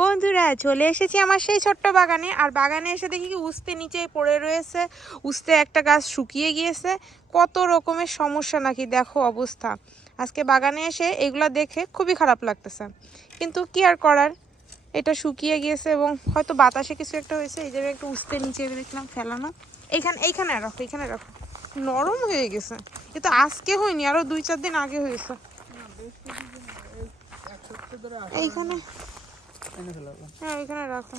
বন্ধুরা চলে এসেছি আমার সেই ছোট্ট বাগানে। আর বাগানে এসে দেখি কি উস্তে নিচে পড়ে রয়েছে উস্তে একটা গাছ শুকিয়ে গিয়েছে। কত রকমের সমস্যা নাকি দেখো অবস্থা। আজকে বাগানে এসে এগুলো দেখে খুবই খারাপ লাগতেছে। কিন্তু কি আর করার? এটা শুকিয়ে গিয়েছে এবং হয়তো বাতাসে কিছু একটা হয়েছে এই জায়গায় একটু উস্তে নিচে দেখলাম ফেলানো। এইখানে এইখানে রাখো এইখানে রাখো। নরম হয়ে গেছে। এ তো আজকে হয়নি আরও দুই চার দিন আগে হয়েছে। এইখানে হ্যাঁ এখানে রাখো।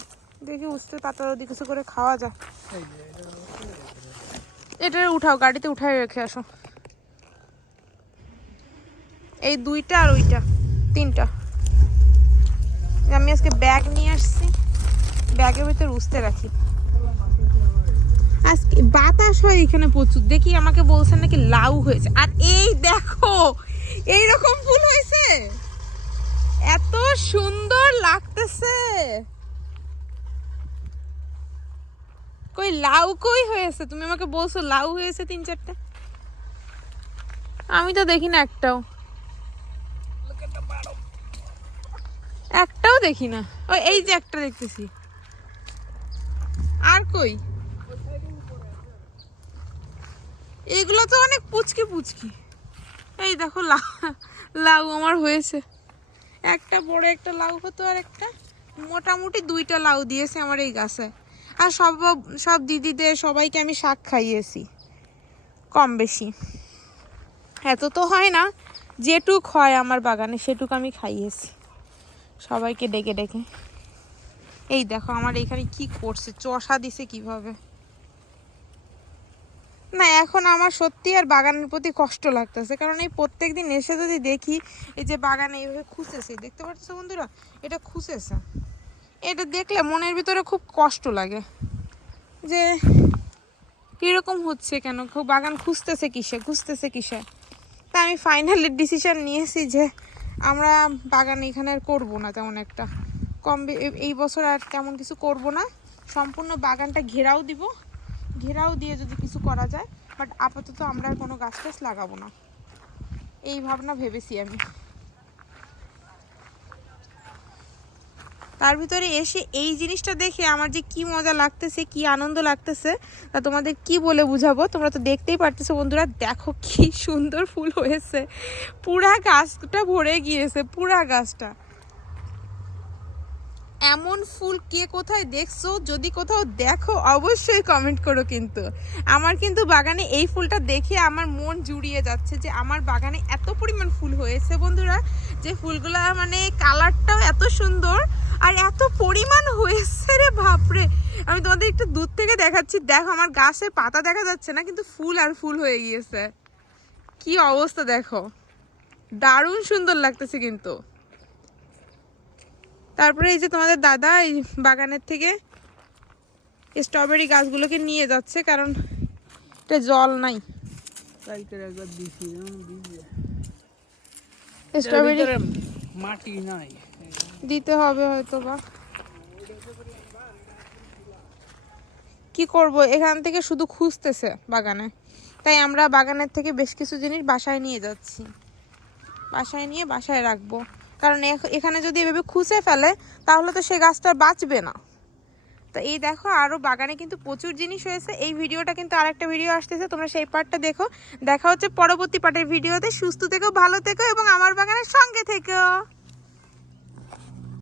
দেখি উঠতে পাতা যদি কিছু করে খাওয়া যায়। এটা উঠাও, গাড়িতে উঠাই রেখে আসো। এই দুইটা আর ওইটা, তিনটা। আমি আজকে ব্যাগ নিয়ে আসছি। ব্যাগের ভিতরে উঠতে রাখি। আজকে বাতাস হয় এখানে প্রচুর। দেখি আমাকে বলছেন নাকি লাউ হয়েছে। আর এই দেখো এই রকম ফুল হয়েছে। এত সুন্দর লাগতেছে কই, লাউ কই হয়েছে? তুমি আমাকে বলছো লাউ হয়েছে তিন চারটে। আমি তো দেখি না একটাও। একটাও দেখি না। ওই এই যে একটা দেখতেছি। আর কই? এগুলো তো অনেক পুচকি পুচকি। এই দেখো, লাউ লাউ আমার হয়েছে। একটা বড়, একটা লাউ হতো আর একটা। মোটামুটি দুইটা লাউ দিয়েছে আমার এই গাছে। আর সব সব দিদিদের সবাইকে আমি শাক খাইয়েছি, কম বেশি। এত তো হয় না, যেটুক হয় আমার বাগানে সেটুক আমি খাইয়েছি। সবাইকে ডেকে ডেকে। এই দেখো, আমার এখানে কি করছে, চষা দিছে কীভাবে? না, এখন আমার সত্যি আর বাগানের প্রতি কষ্ট লাগতেছে। কারণ এই প্রত্যেক দিন এসে যদি দেখি, এই যে বাগানে এইভাবে খুঁজেছে দেখতে পাচ্ছ বন্ধুরা? এটা খুঁজেছে এটা দেখলে মনের ভিতরে খুব কষ্ট লাগে। যে কীরকম হচ্ছে কেন? খুব বাগান খুঁজতেছে কিসে? খুঁজতেছে কিসে? তা আমি ফাইনালি ডিসিশান নিয়েছি যে আমরা বাগান এখানে আর করব না তেমন একটা। কম এই বছর আর তেমন কিছু করব না। সম্পূর্ণ বাগানটা ঘেরাও দিব। ঘেরাও দিয়ে যদি কিছু করা যায় বাট আপাতত আমরা কোনো গাছ টাছ লাগাবো না। এই ভাবনা ভেবেছি আমি। তার ভিতরে এসে এই জিনিসটা দেখে আমার যে কি মজা লাগতেছে, কি আনন্দ লাগতেছে, তা তোমাদের কি বলে বুঝাবো? তোমরা তো দেখতেই পারতেছো বন্ধুরা, দেখো কি সুন্দর ফুল হয়েছে। পুরা গাছটা ভরে গিয়েছে, পুরা গাছটা। এমন ফুল কে কোথায় দেখছ? যদি কোথাও দেখো, অবশ্যই কমেন্ট করো কিন্তু। আমার কিন্তু বাগানে এই ফুলটা দেখে আমার মন জুড়িয়ে যাচ্ছে যে আমার বাগানে এত পরিমাণ ফুল হয়েছে বন্ধুরা, যে ফুলগুলো মানে কালারটাও এত সুন্দর আর এত পরিমাণ হয়েছে রে বাপরে। আমি তোমাদের একটু দূর থেকে দেখাচ্ছি। দেখো, আমার গাছের পাতা দেখা যাচ্ছে না, কিন্তু ফুল আর ফুল হয়ে গিয়েছে। কি অবস্থা দেখো। দারুণ সুন্দর লাগতেছে কিন্তু। তারপরে এই যে তোমাদের দাদা এই বাগানের থেকে স্ট্রবেরি গাছগুলোকে নিয়ে যাচ্ছে কারণ এটা জল নাই। স্ট্রবেরি মাটি নাই। দিতে হবে হয়তো বা কি করব? এখান থেকে শুধু খুঁজতেছে বাগানে। তাই আমরা বাগানের থেকে বেশ কিছু জিনিস বাসায় নিয়ে যাচ্ছি। বাসায় নিয়ে বাসায় রাখব। কারণ এখ- এখানে যদি এভাবে খুঁজে ফেলে, তাহলে তো সে গাছটা বাঁচবে না। তো এই দেখো আরও বাগানে কিন্তু প্রচুর জিনিস হয়েছে। এই ভিডিওটা কিন্তু আরেকটা ভিডিও আসতেছে, তোমরা সেই পার্টটা দেখো। দেখা হচ্ছে পরবর্তী পার্টের ভিডিওতে। সুস্থ থেকো, ভালো থেকো, এবং আমার বাগানের সঙ্গে থেকো।